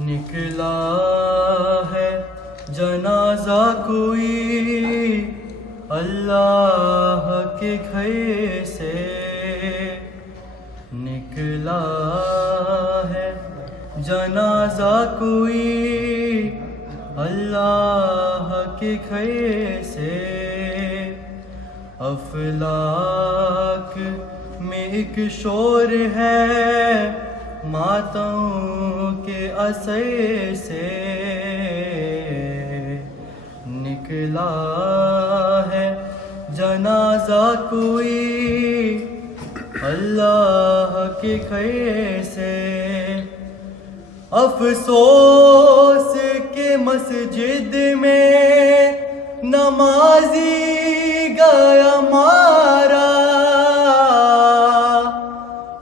निकला है जनाजा कोई अल्लाह के घर से, निकला है जनाजा कोई अल्लाह के घर से। अफलाक में एक शोर है मातों के असर से, निकला है जनाजा कोई अल्लाह के घर से। अफसोस के मस्जिद में नमाजी गया मारा,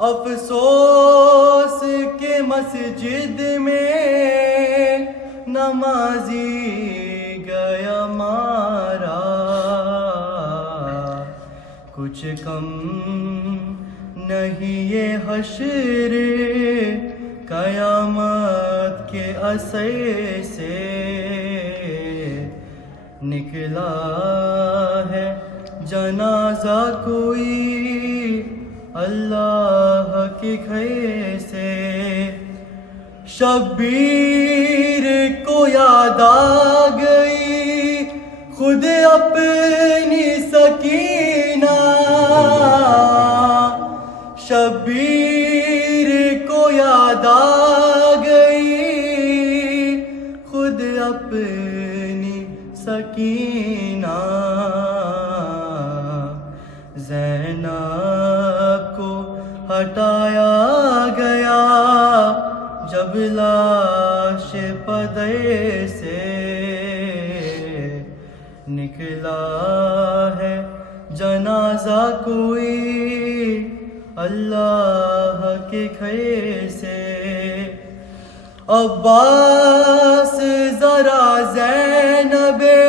अफसोस के मस्जिद में नमाजी गया मारा। कुछ कम नहीं ये हश्र कयामत के असर से, निकला है जनाजा कोई अल्लाह के घर से। शब्बीर को याद आ गई खुद अपनी सकीना, शब्बीर को याद आ गई खुद अपनी सकीना। ज़ैनब को हटाया गया जब लाश पर्दे से, निकला है जनाजा कोई अल्लाह के घर से। अब्बास जरा ज़ैनबे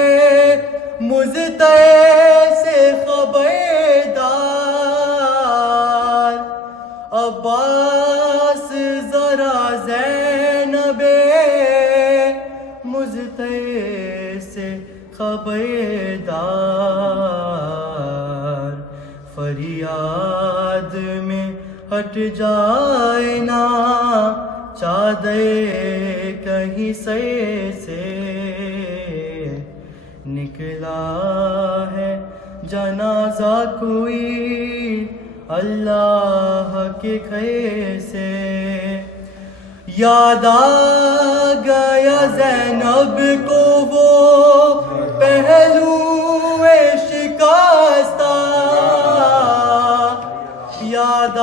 मुज़्तै से खबरदार, अब्बास जरा ज़ैनबे मुझते से खबरदार। फरियाद में हट जाए ना चादर कहीं से, निकला है जनाजा कोई अल्लाह के घर से। याद आ गया ज़ैनब को वो पहलू शिकस्ता, याद आ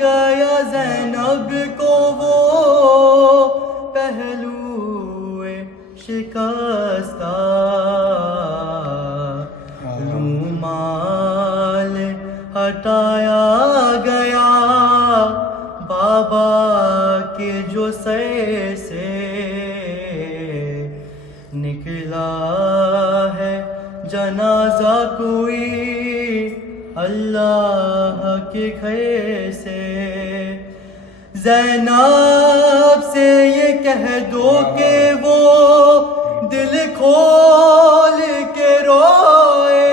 गया ज़ैनब को वो पहलू शिकस्ता। रूमाल हटाया गया बाबा के जो सर से, निकला है जनाजा कोई अल्लाह के घर से। ज़ैनब से ये कह दो कि वो दिल खोल के रोए,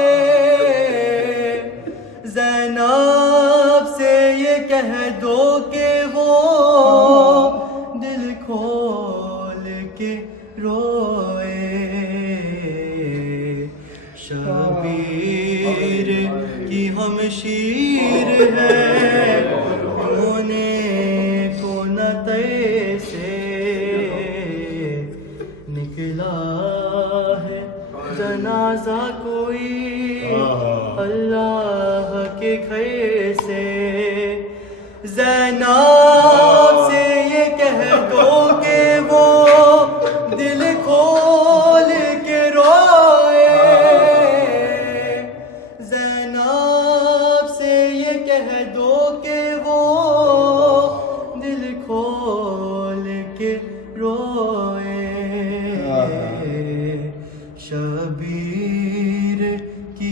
ज़ैनब से ये कह दो कि वो दिल खोल के रोए। शबीर की हम शीर है होने को न तैसे, निकला है जनाजा कोई अल्लाह के घर से। ज़ैनब से ये कह दो कि वो दिल खोल के रोए, ज़ैनब से ये कह दो कि वो दिल खोल के रोए। शबीर की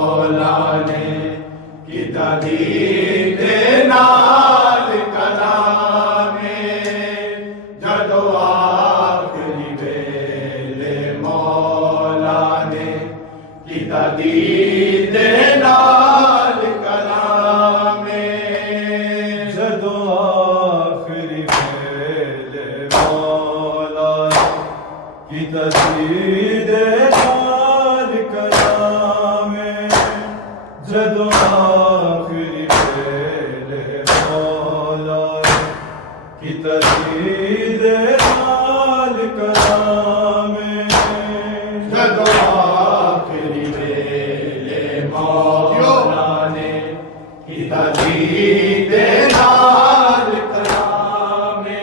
मौलाने की तदीद नाल कलामे जदो आखिरी वेले मौलाने की तदीद नाल कलामे जदो आखिरी वेले मौला की तदीद नाल कलामे जदो आखिरी वेले मौला की तदीद नाल कलामे जदो आखिरी वेले मौलाने की तदीद नाल कलामे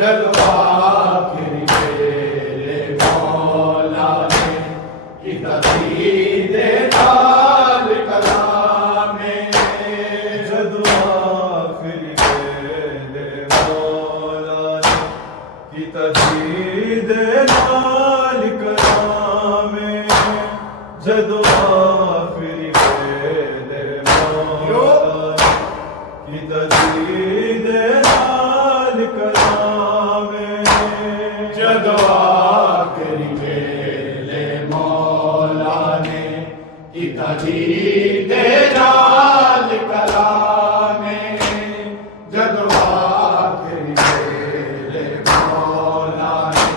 जदो आखिरी वेले मौलाने की तदीद नाल कलामे जदो आखिरी वेले मौला की तदीद नाल कलामे जदो आखिरी वेले मौला की तदीद नाल कलामे जदो आखिरी वेले मौलाने की तदीद नाल कलामे जदो आखिरी वेले मौलाने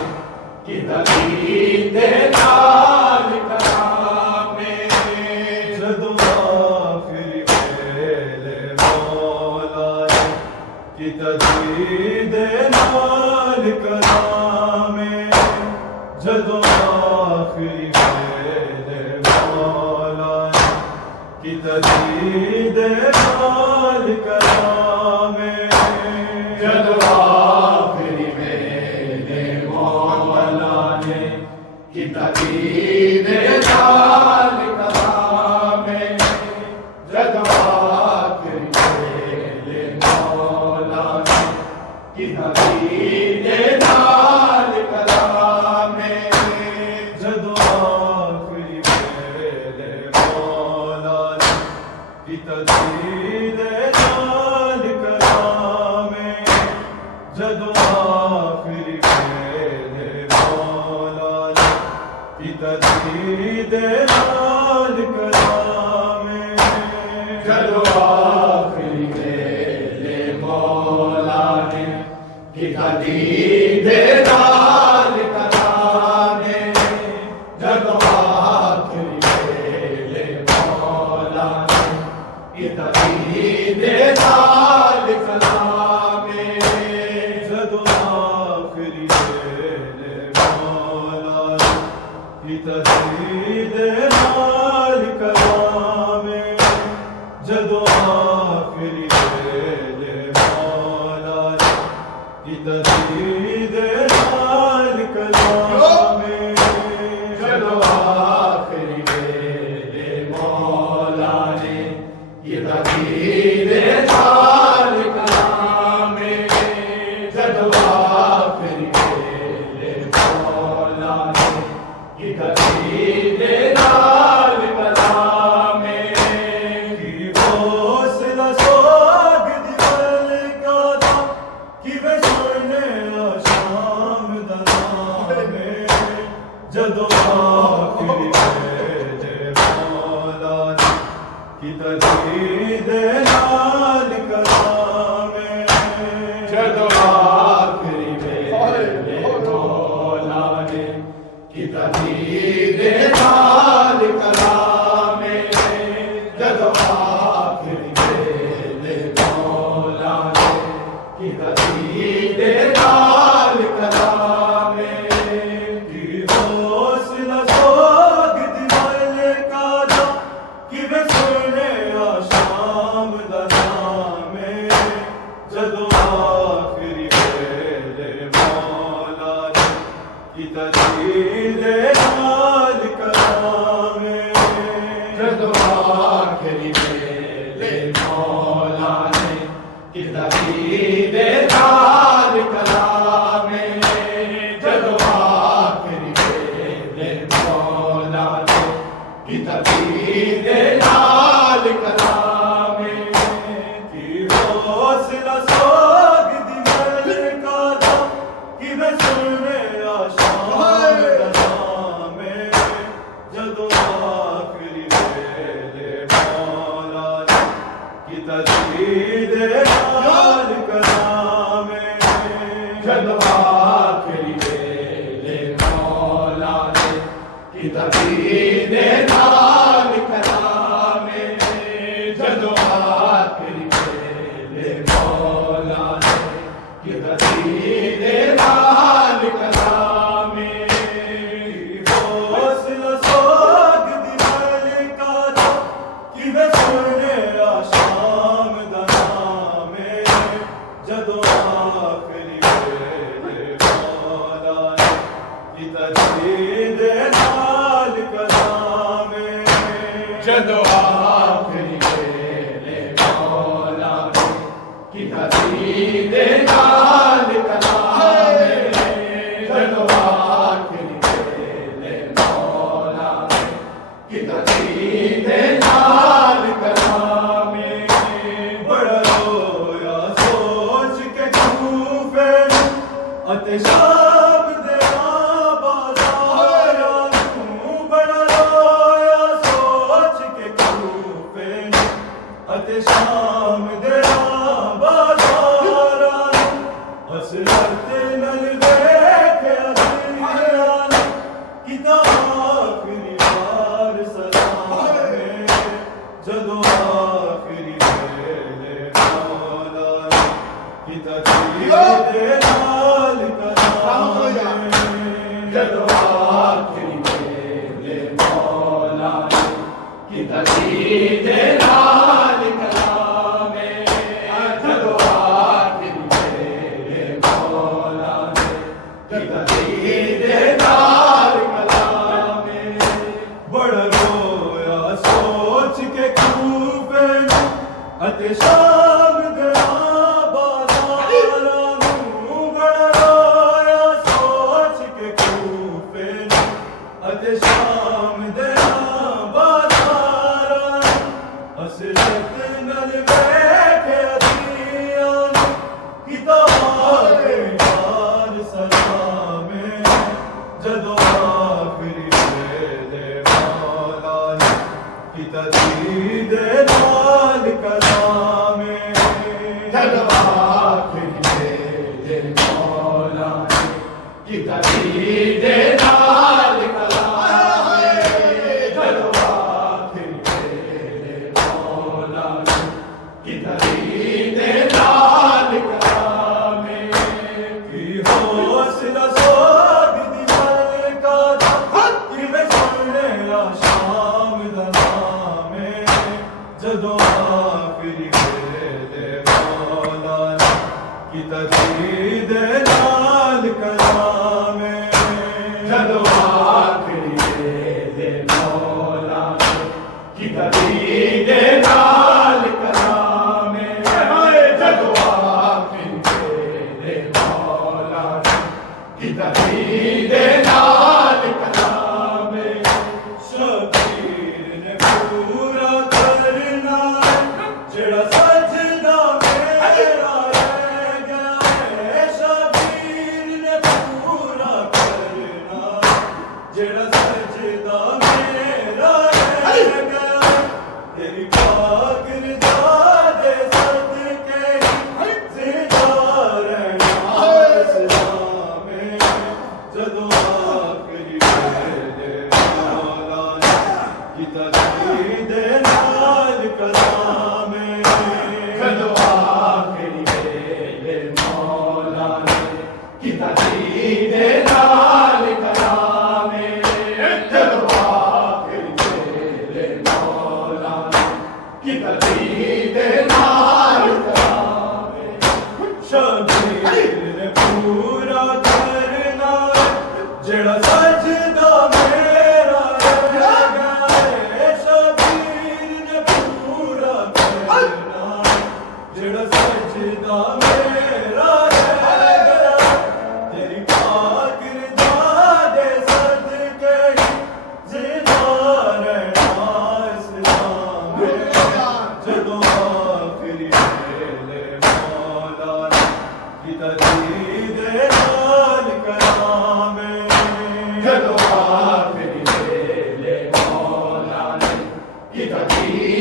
की तदीद नाल कलामे जदो आखिरी वेले मौला की तदीद नाल कलामे जदो आखिरी वेले मौला की तदीद नाल कलामे जदो आखिरी वेले मौलाने की तदीद नाल कलामे जदो आखिरी वेले मौलाने की तदीद नाल कलामे जदो आखिरी वेले मौला की तदीद नाल कलामे जदो आखिरी वेले मौला की तदीद नाल कलामे जदो आखिरी वेले मौलाने की तदीद नाल कलामे जदो आखिरी वेले मौलाने की तदीद नाल कलामे जदो आखिरी वेले मौला की तदीद नाल कलामे जदो आखिरी वेले मौला की तदीद नाल कलामे जदो आखिरी वेले मौलाने की तदीद नाल कलामे जदो आखिरी वेले मौलाने की तदीद नाल कलामे की हौसला सोग दिल का था कि वे सुने शाम दनामे जदो आखिरी वेले मौला की तदीद नाल कलामे जदो आखिरी वेले मौलाने की तदीद नाल कलामे जदो आखिरी वेले मौलाने की तदीद नाल कलामे की हौसला सोग दिल का था कि वे सुने शाम दनामे जदो आखिरी वेले मौला की तदीद नाल कलामे जदो आखिरी वेले मौलाने की तदीद नाल कलामे जदो आखिरी वेले मौलाने की तदीद दे नाल कलामे की हौसला सोग दी मलका दा कि मैं सुने आशाम कलामे जदों आखिरी वेले मौला ने की तस्वीर दे नाल कलामे जदों आखिरी वेले मौला ने की तस्वीर दे नाल कलामे जदों आखिरी वेले मौला ने की तस्वीर दे नाल कलामे हौसला सोग दी मलका दा कि वे सुने आशाम दा नामे जदों आखिरी वेले मौला ने की तस्वीर दे नाल कलामे जदों आखिरी वेले मौला ने की तस्वीर दे नाल कलामे जदों आखिरी वेले मौला ने की तस्वीर दे नाल कलामे बड़ा रोया सोच के कूफे अते शाम दे बाज़ारां नूं बड़ा रोया सोच के कूफे अते शाम दे बाज़ारां हसरत नल वेख्या दियां किता आखिरी बार सलामे जदों आखिरी वेले मौला ने की तस्वीर दे नाल कलामे जदों आखिरी वेले मौला ने की तस्वीर दे नाल कलामे जदों आखिरी वेले मौला ने की तस्वीर दे नाल कलामे बड़ा रोया सोच के कूफे अते शाम गया बाज़ारां नूं बड़ा रोया सोच के कूफे अते शाम गया बाज़ारां हसरत नल वेख्या दियां किता आखिरी बार सलामे जदों आखिरी वेले मौला ने की तस्वीर दे नाल कलामे जदों आखिरी वेले मौला ने की तस्वीर दे नाल कलामे जदों आखिरी वेले मौला ने की तस्वीर दे नाल कलामे की हौसला सोग दी मलका दा कि वे सुने आशाम दा नामे जदों आखिरी वेले मौला ने की तस्वीर दे नाल कलामे जदों आखिरी वेले मौला ने की तस्वीर दे नाल कलामे जदों आखिरी वेले मौला ने की तस्वीर दे नाल कलामे शबीर ने पूरा करना जेड़ा सजदा मेरा रह गया है शबीर ने पूरा करना जेड़ा सजदा मेरा रह गया तेरी पाक रज़ा दे सदके ज़िंदा रहना इस्लामे जदों आखिरी वेले मौला ने की तस्वीर दे नाल कलामे जदों आखिरी वेले मौला ने की तस्वीर दे नाल कलामे जदों आखिरी वेले मौला ने की तस्वीर दे नाल कलामे शबीर ने पूरा करना जेड़ा सजदा मेरा रह गया है शबीर ने पूरा करना जेड़ा सजदा मेरा रह गया तेरी पाक रज़ा दे सदके ज़िंदा रहना Hey!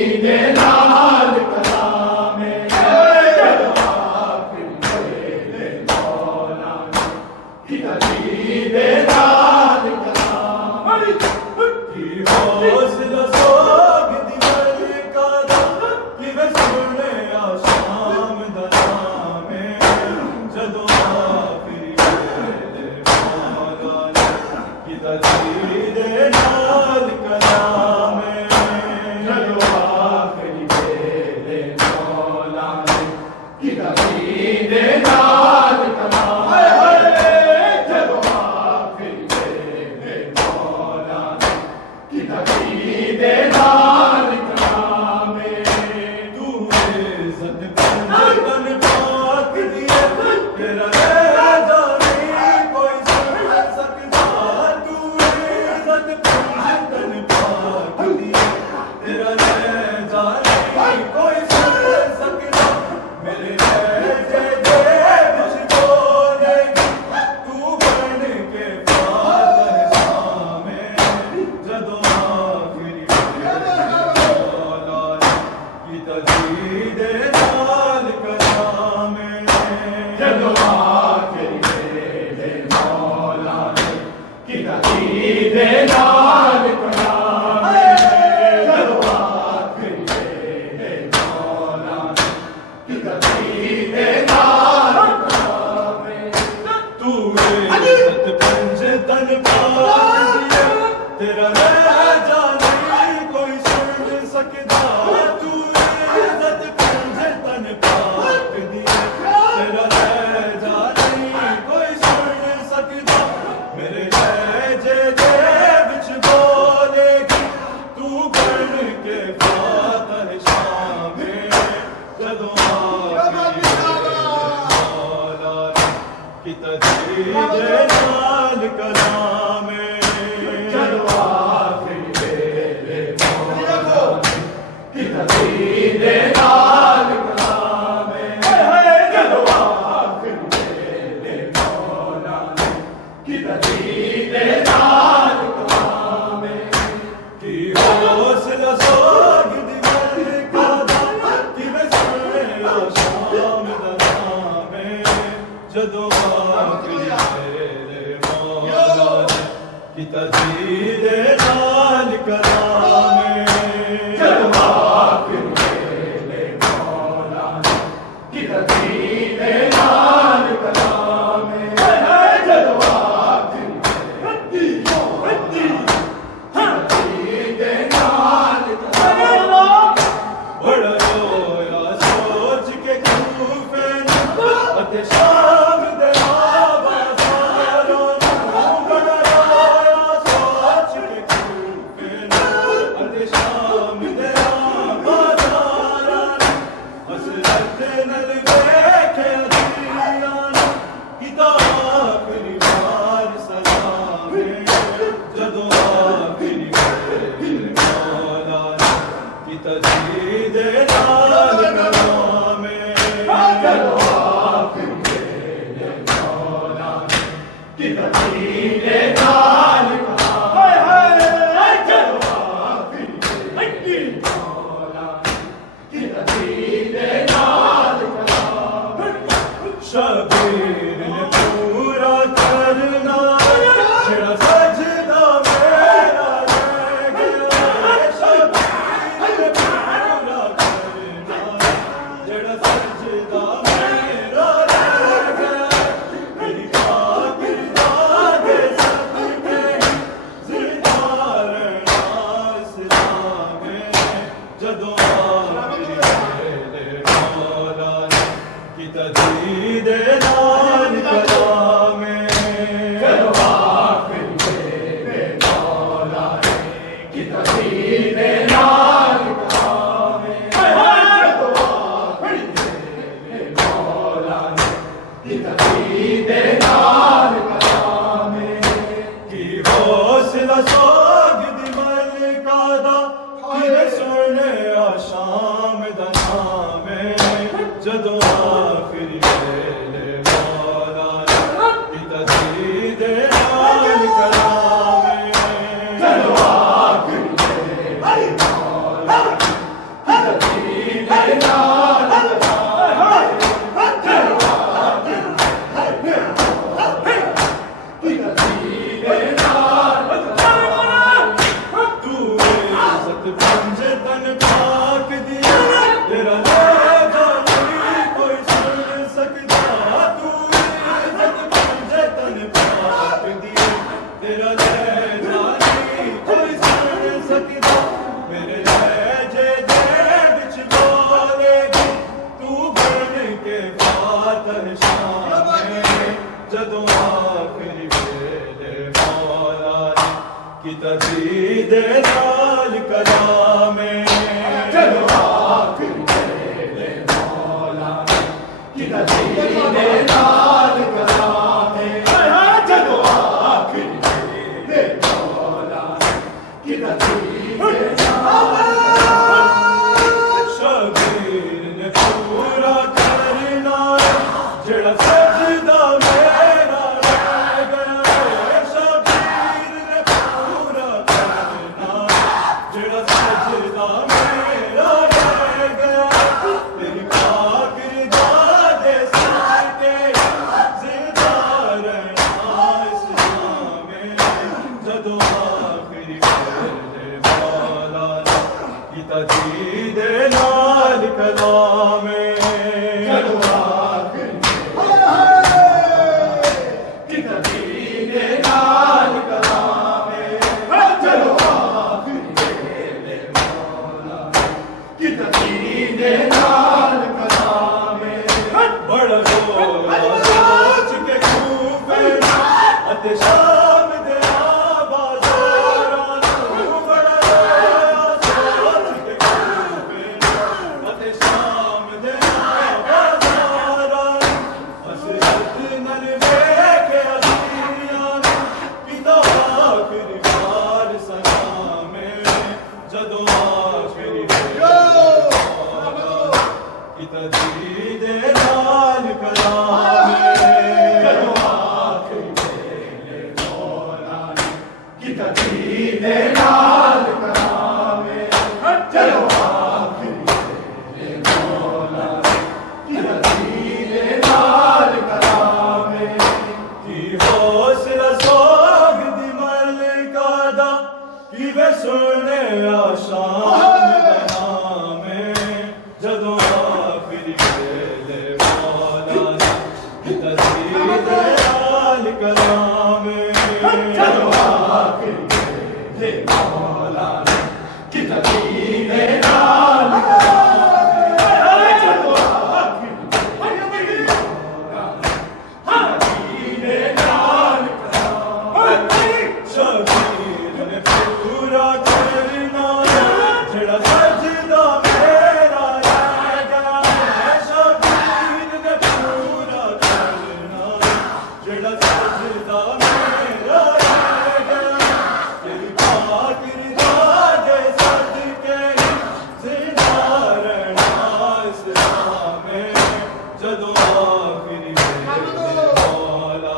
दे नाल कलामे बड़ा सोच के खूबे अते शाम दे बाजारां बड़ा सोच के खूबे अते शाम दे बाजारां हसरत नल वेखे अखियां पिता आखिरी बार सलामे जदों आखिरी किता दीद नाल कलामे जदों आखिरी वेले मौला किता दीद नाल कलामे जदों आखिरी वेले मौला किता दीद नाल कलामे की हौसला सोग दी मलका दा की वे सुने आशाम नामे जदों आखिरी वेले मौला किता दीद नाल कलामे जदों आखिरी वेले मौला किता दीद नाल कलामे जदों आखिरी वेले मौला दीद नाल कलामे शबीर ने पूरा करना जेड़ा सजदा मेरा रह गया शबीर ने पूरा करना जेड़ा सजदा मेरा रह गया तेरी खातिर जागे सदके जिंदा रहना इस्लामे जदों आखिरी वेले मौला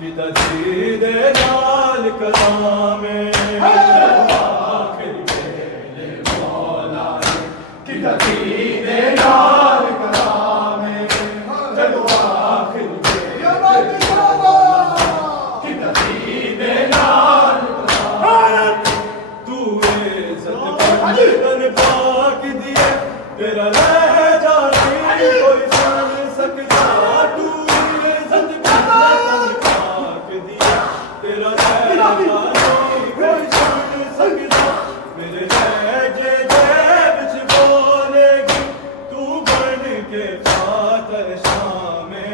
किता दीद नाल कलामे जदों आखिरी वेले मौला किता दीद नाल कलामे जदों आखिरी वेले किता दीद नाल कलामे तू इज्जत तन पाक दिए तेरा लहजा नहीं कोई सुन सकता तू इज्जत तन पाक दिए तेरा लहजा नहीं कोई सुन सकता मेरे लहजे दे विच बोलेगी तू बन के खातर शामे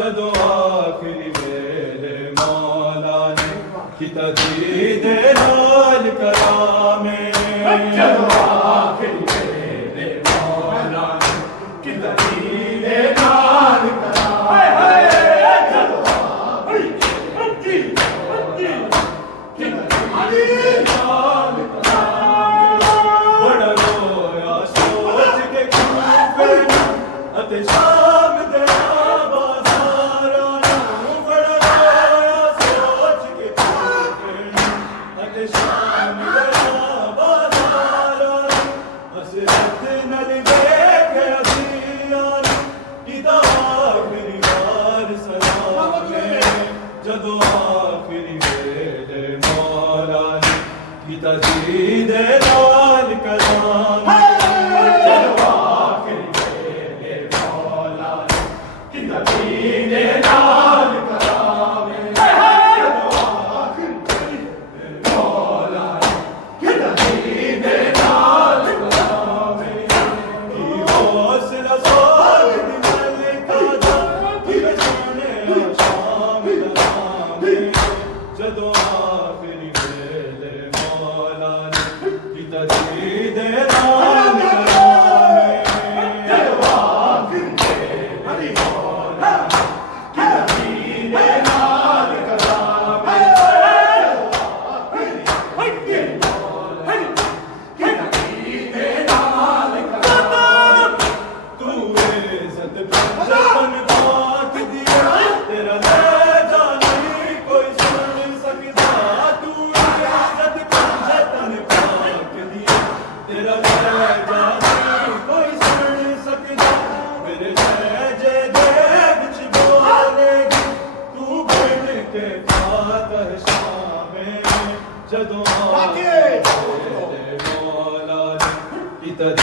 जदों आखिरी वेले मौला ने किता दीद नाल कलामे जदों आखिरी वेले मौला ने किता दीद नाल कलामे जदों आखिरी किता दीद नाल कलामे बड़ा रोया सोच के खूबे अते शाम दे बाजारां बड़ा रोया सोच के खूबे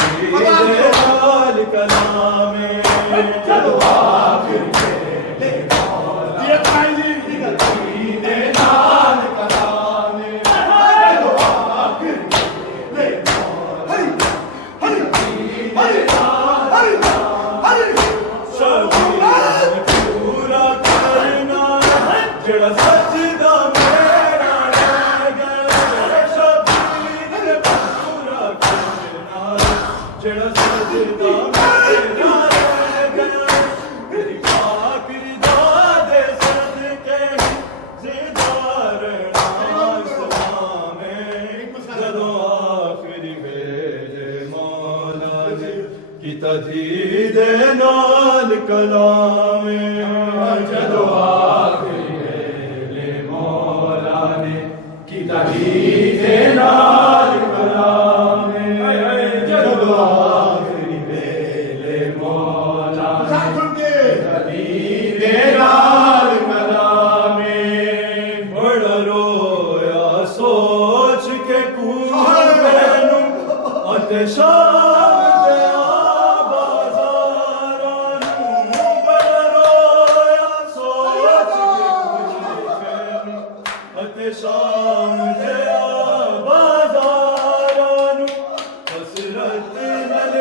नाल कलामे चलो आखिर मेले मौला ये कायदी दे नाल कलामे चलो आखिर मेले मौला हरि हरि हरि शबीर पूरा करना जड़ा सजदा मेरा रह गया शबीर पूरा करना जड़ा सजदा मेरा रह गया तेरी आखिरी दादे सदके ज़िंदार आसमां जदों आखिरी वेले मौला ने कीता दीदे नाल कलामे जदों आखिरी वेले मौला ने कीता दीदे नाल कलामे जदों आखिरी वेले मौला ने कीता दीदे नाल कलामे बड़ा रोया सोच के कूफे नूं अते शाम दे बाज़ारां नूं बड़ा रोया सोच के कूफे नूं अते शाम दे बाज़ारां नूं हसरत नल